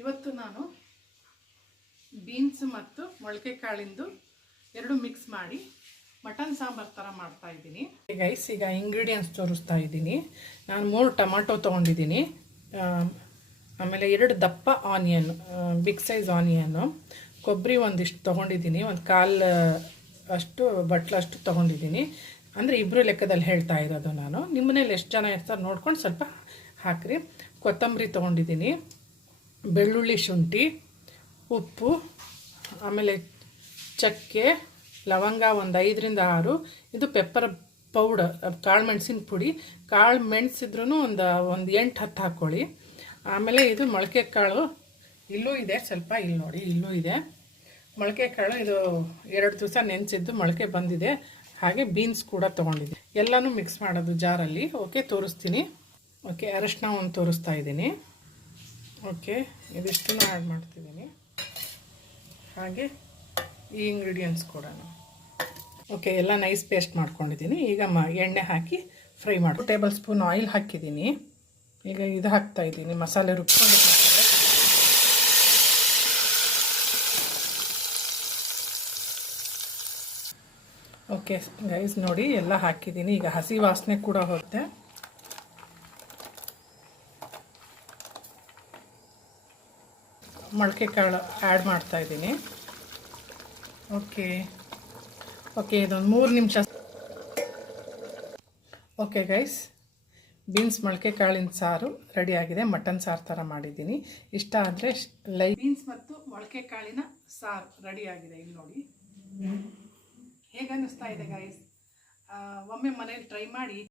ಇವತ್ತು ನಾನು ಬೀನ್ಸ್ ಮತ್ತು ಮೊಳಕೆ ಕಾಳಿಂದು ಎರಡು ಮಿಕ್ಸ್ ಮಾಡಿ ಮಟನ್ ಸಾಂಬಾರು ಥರ ಮಾಡ್ತಾ ಇದ್ದೀನಿ ಗೈಸ್. ಈಗ ಇಂಗ್ರೀಡಿಯೆಂಟ್ಸ್ ತೋರಿಸ್ತಾ ಇದ್ದೀನಿ. ನಾನು 3 ಟೊಮಾಟೊ ತೊಗೊಂಡಿದ್ದೀನಿ, ಆಮೇಲೆ 2 ದಪ್ಪ ಆನಿಯನ್, ಬಿಗ್ ಸೈಜ್ ಆನಿಯನ್ನು, ಕೊಬ್ಬರಿ ಒಂದಿಷ್ಟು ತೊಗೊಂಡಿದ್ದೀನಿ, ಒಂದು 1/4 ಅಷ್ಟು ಬಟ್ಲಷ್ಟು ತೊಗೊಂಡಿದ್ದೀನಿ. ಅಂದರೆ ಇಬ್ಬರು ಲೆಕ್ಕದಲ್ಲಿ ಹೇಳ್ತಾ ಇರೋದು ನಾನು. ನಿಮ್ಮ ಮನೇಲಿ ಎಷ್ಟು ಜನ ಇರ್ತಾರೆ ನೋಡ್ಕೊಂಡು ಸ್ವಲ್ಪ ಹಾಕ್ರಿ. ಕೊತ್ತಂಬರಿ ತೊಗೊಂಡಿದ್ದೀನಿ, ಬೆಳ್ಳುಳ್ಳಿ, ಶುಂಠಿ, ಉಪ್ಪು, ಆಮೇಲೆ ಚಕ್ಕೆ, ಲವಂಗ ಒಂದು 5ರಿಂದ 6, ಇದು ಪೆಪ್ಪರ್ ಪೌಡರ್, ಕಾಳು ಮೆಣಸಿನ ಪುಡಿ. ಕಾಳು ಮೆಣಸಿದ್ರೂ ಒಂದು 8-10 ಹಾಕ್ಕೊಳ್ಳಿ. ಆಮೇಲೆ ಇದು ಮೊಳಕೆ ಕಾಳು, ಇಲ್ಲೂ ಇದೆ ಸ್ವಲ್ಪ, ಇಲ್ಲಿ ನೋಡಿ ಇಲ್ಲೂ ಇದೆ ಮೊಳಕೆ ಕಾಳು. ಇದು 2 ದಿವಸ ನೆನೆಸಿದ್ದು ಮೊಳಕೆ ಬಂದಿದೆ. ಹಾಗೆ ಬೀನ್ಸ್ ಕೂಡ ತೊಗೊಂಡಿದ್ದೆ. ಎಲ್ಲನೂ ಮಿಕ್ಸ್ ಮಾಡೋದು ಜಾರಲ್ಲಿ. ಓಕೆ, ತೋರಿಸ್ತೀನಿ. ಓಕೆ, ಅರಶಿನ ಒಂದು ತೋರಿಸ್ತಾ ಇದ್ದೀನಿ. ಓಕೆ, ಇದಿಷ್ಟನ್ನು ಆ್ಯಡ್ ಮಾಡ್ತಿದ್ದೀನಿ. ಹಾಗೆ ಈ ಇಂಗ್ರೀಡಿಯೆಂಟ್ಸ್ ಕೂಡ. ಓಕೆ, ಎಲ್ಲ ನೈಸ್ ಪೇಸ್ಟ್ ಮಾಡ್ಕೊಂಡಿದ್ದೀನಿ. ಈಗ ಎಣ್ಣೆ ಹಾಕಿ ಫ್ರೈ ಮಾಡಿ 2 ಟೇಬಲ್ ಸ್ಪೂನ್ ಆಯಿಲ್ ಹಾಕಿದ್ದೀನಿ. ಈಗ ಇದು ಹಾಕ್ತಾ ಇದ್ದೀನಿ, ಮಸಾಲೆ ರುಬ್ಕೊಂಡು. ಓಕೆ ಗೈಸ್, ನೋಡಿ ಎಲ್ಲ ಹಾಕಿದ್ದೀನಿ. ಈಗ ಹಸಿ ವಾಸನೆ ಕೂಡ ಹೋಗುತ್ತೆ. ಮೊಳಕೆ ಕಾಳು ಆ್ಯಡ್ ಮಾಡ್ತಾ ಇದ್ದೀನಿ. ಓಕೆ, ಇದೊಂದು 3 ನಿಮಿಷ. ಓಕೆ ಗೈಸ್, ಬೀನ್ಸ್ ಮೊಳಕೆ ಕಾಳಿನ ಸಾರು ರೆಡಿಯಾಗಿದೆ. ಮಟನ್ ಸಾರು ಥರ ಮಾಡಿದ್ದೀನಿ. ಇಷ್ಟ ಆದರೆ ಬೀನ್ಸ್ ಮತ್ತು ಮೊಳಕೆ ಕಾಳಿನ ಸಾರು ರೆಡಿಯಾಗಿದೆ. ಇಲ್ಲಿ ನೋಡಿ ಹೇಗೆ ಅನ್ನಿಸ್ತಾ ಇದೆ ಗೈಸ್. ಒಮ್ಮೆ ಮನೇಲಿ ಟ್ರೈ ಮಾಡಿ.